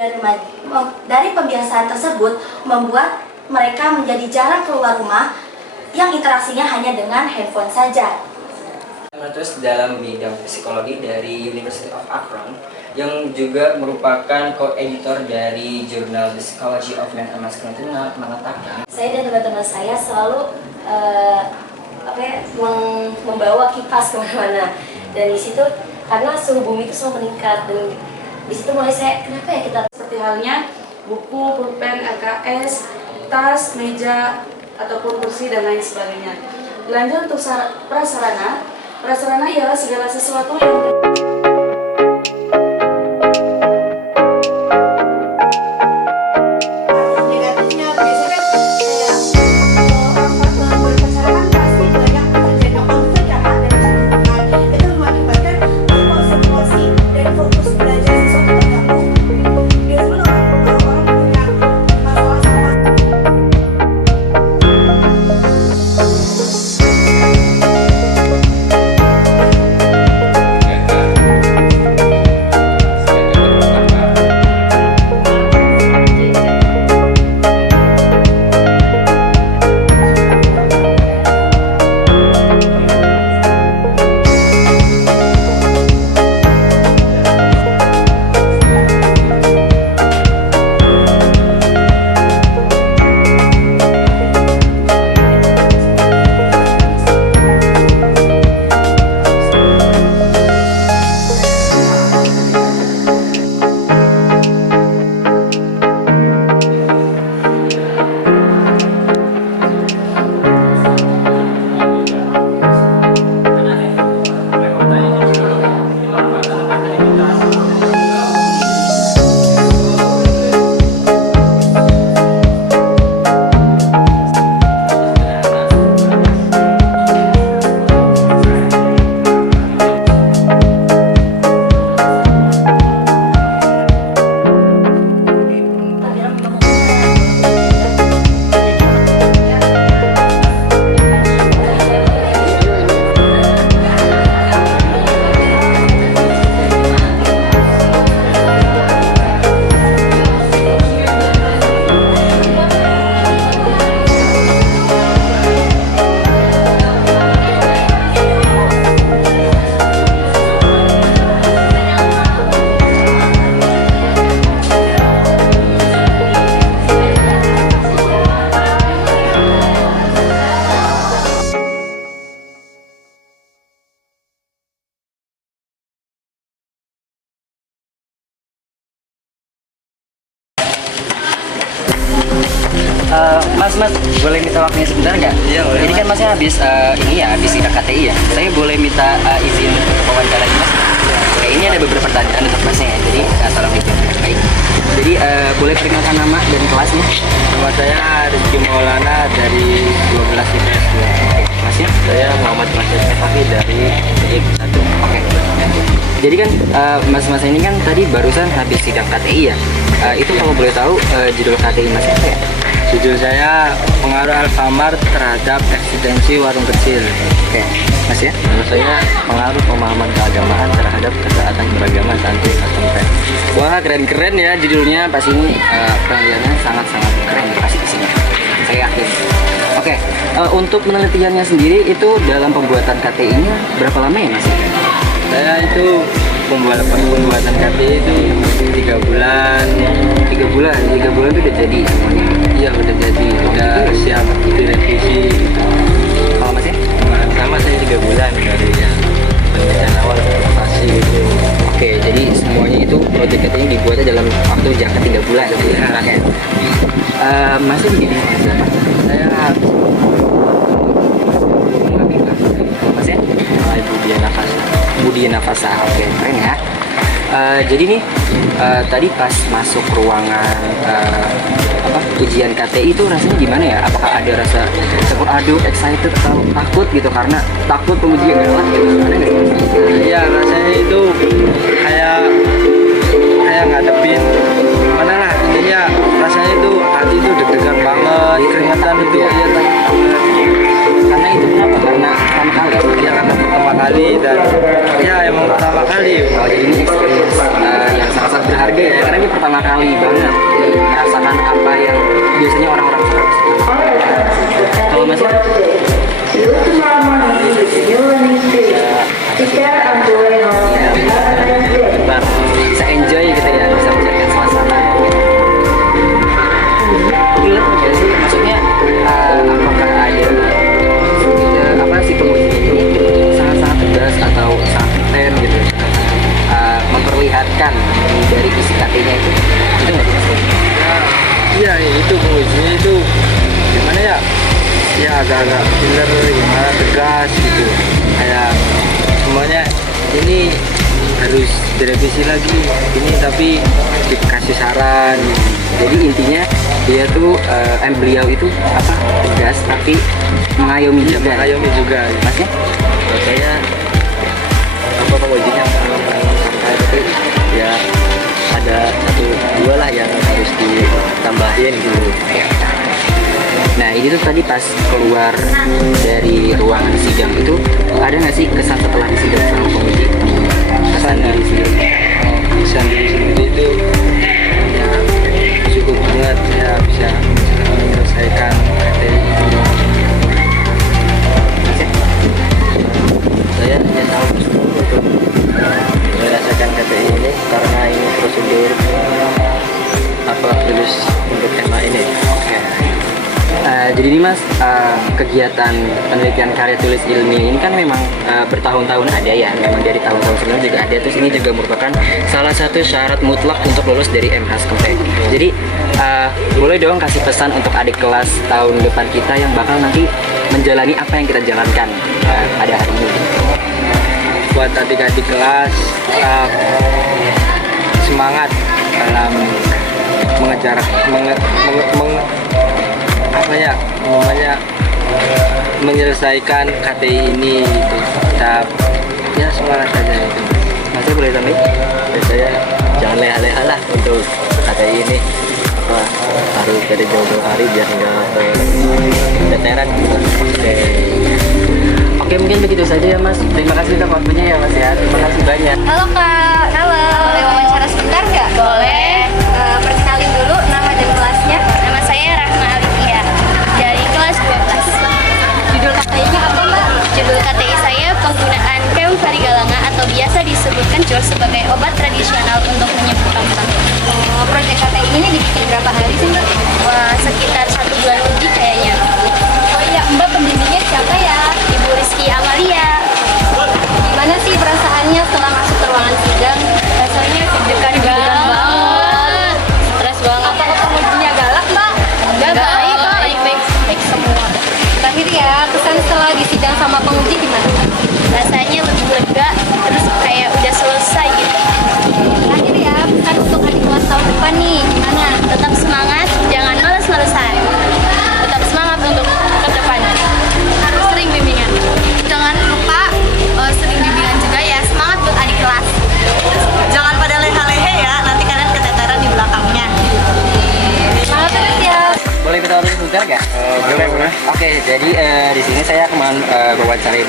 Dari pembiasaan tersebut membuat mereka menjadi jarang keluar rumah yang interaksinya hanya dengan handphone saja. Terus dalam bidang psikologi dari University of Akron yang juga merupakan co-editor dari jurnal The Psychology of Men and Masculinity mengatakan, saya dan teman-teman saya selalu membawa kipas kemana-mana, dan di situ karena suhu bumi itu selalu meningkat, dan di situ mulai saya kenapa ya kita seperti halnya buku, pulpen, LKS, tas, meja ataupun kursi dan lain sebagainya. Lanjut untuk prasarana. Prasarana ialah segala sesuatu yang Mas, boleh minta waktunya sebentar nggak? Iya, boleh. Ini kan masnya habis habis sidang KTI ya. Saya boleh minta izin untuk wawancara ini, Mas? Oke, ini ada beberapa pertanyaan untuk masnya ya. Jadi tolong dijawab. Baik. Jadi boleh perkenalkan nama dan kelasnya? Nama saya Rizky Maulana dari 12 IPS 2. Oke, kelasnya? Saya Muhammad Masjid Mefafi dari IPS 1. Oke. Jadi kan mas-mas ini kan tadi barusan habis sidang KTI ya. Itu kalau boleh tahu judul KTI mas apa ya? Judul saya Pengaruh Alfamart terhadap eksistensi warung kecil. Oke, mas ya? Menurut saya pengaruh pemahaman keagamaan terhadap ketaatan beragama santri atau pen. Wah, keren-keren ya judulnya. Pas ini penelitiannya sangat-sangat keren pasti isinya. Saya yakin. Oke, untuk penelitiannya sendiri itu dalam pembuatan KTI-nya berapa lama ya mas? Saya itu pembuatan KTI itu 3 bulan. 3 bulan itu udah jadi semuanya. Iya, udah jadi, udah siap direvisi. Kalau mas ya? Sama saya 3 bulan dari yang penelitian awal presentasi itu. Oke, jadi semuanya itu proyek KTI dibuatnya dalam waktu jangka 3 bulan. Iya. Oke. Masnya begini mas berapa? Saya Mas ya? Ibu Diana Fasa. Budi Nafasa. Oke, keren ya. Jadi nih tadi pas masuk ruangan ujian KTI itu rasanya gimana ya? Apakah ada rasa campur aduk, excited atau takut gitu karena takut pengujian galak gitu? Ada nggak sih? Iya, rasanya itu kayak ngadepin mana lah, intinya rasanya itu hati itu deg-degan banget, keringetan itu Iya. ya banget. Karena itu kenapa? Karena pertama kali. Ya karena pertama kali dan ya emang pertama kali. Oh, jadi ini experience yang sangat-sangat berharga ya, karena ini pertama kali banget merasakan apa yang biasanya orang-orang suka. Kalau Mas ya? Bisa enjoy gitu ya, bisa menjaga suasana. Gila nggak sih? Maksudnya apakah ada apa sih penguji ini sangat-sangat tegas atau sangat keren gitu, memperlihatkan dari isi KT-nya itu nggak sih Mas? Iya, itu pengujinya itu gimana ya? Ya agak-agak killer, gimana tegas gitu. Kayak semuanya ini harus direvisi lagi. Ini tapi dikasih saran. Jadi intinya dia tuh beliau itu apa tegas tapi mengayomi Iya, juga. mengayomi juga. Masnya? Kalau saya apa pengujinya sampai tapi ya ada satu dua lah yang harus ditambahin gitu. Nah ini tuh tadi pas keluar dari ruangan sidang itu ada nggak sih kesan setelah di sidang sama penguji? Kesan diri sendiri. Kesan diri sendiri itu ya cukup banget ya bisa menyelesaikan KTI ini. Saya hanya tahun 10 untuk menyelesaikan KTI ini karena ini prosedur apa lulus untuk tema ini. Jadi ini Mas, kegiatan penelitian karya tulis ilmiah ini kan memang bertahun-tahun ada ya, memang dari tahun-tahun sebelumnya juga ada. Terus ini juga merupakan salah satu syarat mutlak untuk lulus dari MHASKEMPEK. Jadi boleh dong kasih pesan untuk adik kelas tahun depan kita yang bakal nanti menjalani apa yang kita jalankan pada hari ini. Buat adik-adik kelas semangat dalam mengejar apa ya namanya menyelesaikan KTI ini gitu. Kita ya semangat saja itu. Masnya boleh tambahin? Ya, saya jangan leha-leha lah untuk KTI ini apa harus dari jauh-jauh hari biar nggak keteteran gitu. Oke, mungkin begitu saja ya Mas. Terima kasih untuk waktunya ya Mas ya. Terima kasih banyak. Halo Kak. Halo. Boleh wawancara sebentar nggak? Boleh. Perkenalin dulu nama dan kelasnya. Nama saya Rahma Alifia dari kelas 12. Judul KTI-nya apa Mbak? Judul KTI saya penggunaan keong parigalanga atau biasa disebutkan juga sebagai obat tradisional untuk menyembuhkan batuk. Proyek KTI ini dibikin berapa hari sih Mbak? Wah, sekitar 1 bulan lebih kayaknya. Oh iya, Mbak pembimbingnya siapa ya? Ibu Rizky Amalia. Gimana sih perasaannya setelah masuk ke ruangan sidang? Rasanya deg-degan banget. Stres banget. Apakah pengujinya galak, Mbak? Enggak, baik semua. Terakhir ya, kesan setelah disidang sama penguji gimana? Rasanya lebih lega, terus kayak udah selesai gitu. Terakhir ya, pesan untuk adik kelas tahun depan nih, gimana? Tetap semangat, jangan males-malesan. Tetap semangat untuk ke depan. Harus sering bimbingan. Jangan lupa sering bimbingan juga ya. Semangat buat adik kelas. Jangan pada leha-lehe ya, nanti kalian keteteran di belakangnya. Semangat terus ya. Boleh minta waktu sebentar nggak? Boleh. Oke, jadi di sini saya akan mewawancarai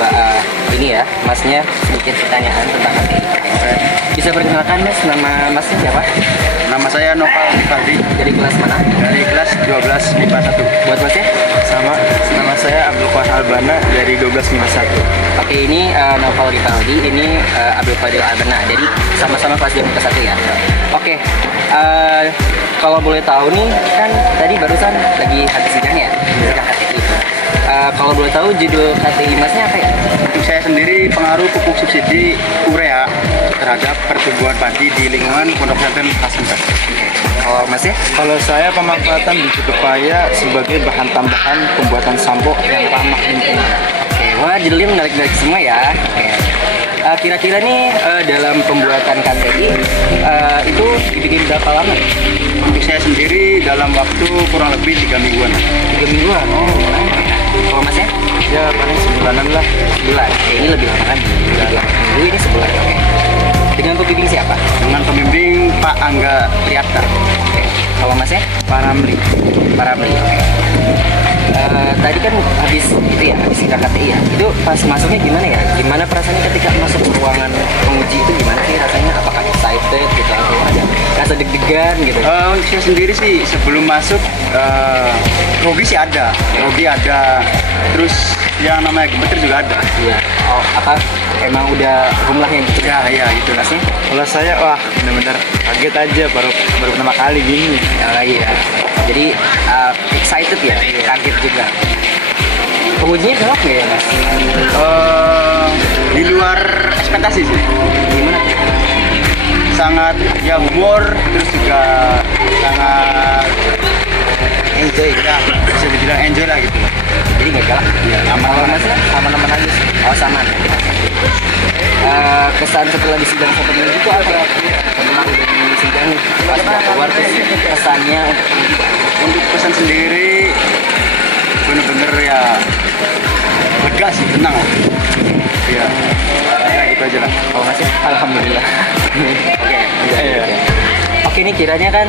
ini ya, Masnya sedikit pertanyaan tentang KTI. Bisa perkenalkan Mas, nama Masnya siapa? Nama saya Noval Fardi Dari kelas mana? dari kelas 12 MIPA 1. Buat Masnya? Sama nama saya Abdul Qadir Albana dari 12 MIPA 1. Oke, ini Noval Rivaldi, ini Abdul Qadir Albana. Jadi sama-sama kelas 12 1 ya. Oke, kalau boleh tahu nih, kan tadi barusan lagi habis sidang ya, sidang KTI. Kalau boleh tahu judul KTI Masnya apa ya? Untuk saya sendiri pengaruh pupuk subsidi urea terhadap pertumbuhan padi di lingkungan Pondok Pesantren Haskempek. Kalau Masnya? Kalau saya pemanfaatan biji pepaya sebagai bahan tambahan pembuatan sampo yang ramah lingkungan. Oke, wah judulnya menarik-menarik semua ya. Oke. Kira-kira nih dalam pembuatan KTI itu dibikin berapa lama? Untuk saya sendiri dalam waktu kurang lebih 3 mingguan. 3 mingguan. Oh, lama ya. Kalau Masnya? Ya paling sebulanan lah. Sebulan. Oke, ini lebih lama kan? 8 minggu, ini sebulan. Oke. Dengan pembimbing siapa? Dengan pembimbing Pak Angga Triata. Oke. Kalau Masnya? Paramli. Paramli. Oke. Tadi kan habis itu ya, habis sidang KTI ya. Itu pas masuknya gimana ya? Gimana perasaannya ketika masuk ke ruangan penguji itu gimana sih rasanya? Apakah excited gitu atau ada rasa deg-degan segan gitu? Untuk saya sendiri sih sebelum masuk grogi sih ada, terus yang namanya gemeter juga ada. Iya. Oh, apa emang udah rumah yang gitu? Ya gitu lah. Kalau saya wah benar-benar kaget aja baru pertama kali gini. Ya lagi ya. Jadi excited ya, kaget juga. Pengujinya galak nggak ya mas? Di luar ekspektasi sih. Gimana tuh? Sangat ya humor, terus juga sangat enjoy ya, bisa dibilang enjoy lah gitu. Jadi nggak galak? Ya, Kalau aman-aman mas aja. aman-aman aja sih. Oh sama. Kesan setelah disidang satu minggu itu apa? Setelah udah disidang nih, pas udah keluar terus kesannya Untuk pesan sendiri bener-bener ya lega sih, tenang lah. Ya gitu aja lah. oh masih alhamdulillah. Oke. Iya. Oke, ini kiranya kan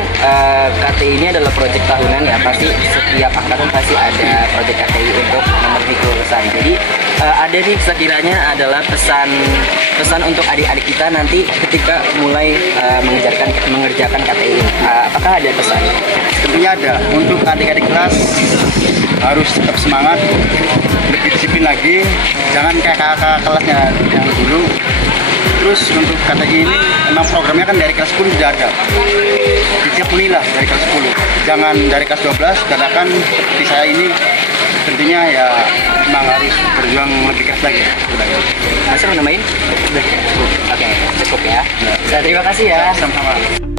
KTI ini adalah proyek tahunan ya, pasti setiap angkatan pasti ada proyek KTI untuk memenuhi kelulusan. Jadi ada nih sekiranya adalah pesan untuk adik-adik kita nanti ketika mulai mengerjakan KTI ini. Apakah ada pesan? Tentunya ada. Untuk adik-adik kelas harus tetap semangat, lebih disiplin lagi, jangan kayak kakak kelasnya yang dulu. Terus untuk KTI ini memang programnya kan dari kelas 10 sudah ada. Di tiap unilah dari kelas 10. Jangan dari kelas 12 karena kan seperti saya ini tentunya ya memang harus berjuang lebih keras lagi. Udah ya. Mas mau namain? Udah. Oke, cukup ya. Terima kasih ya. Sama-sama.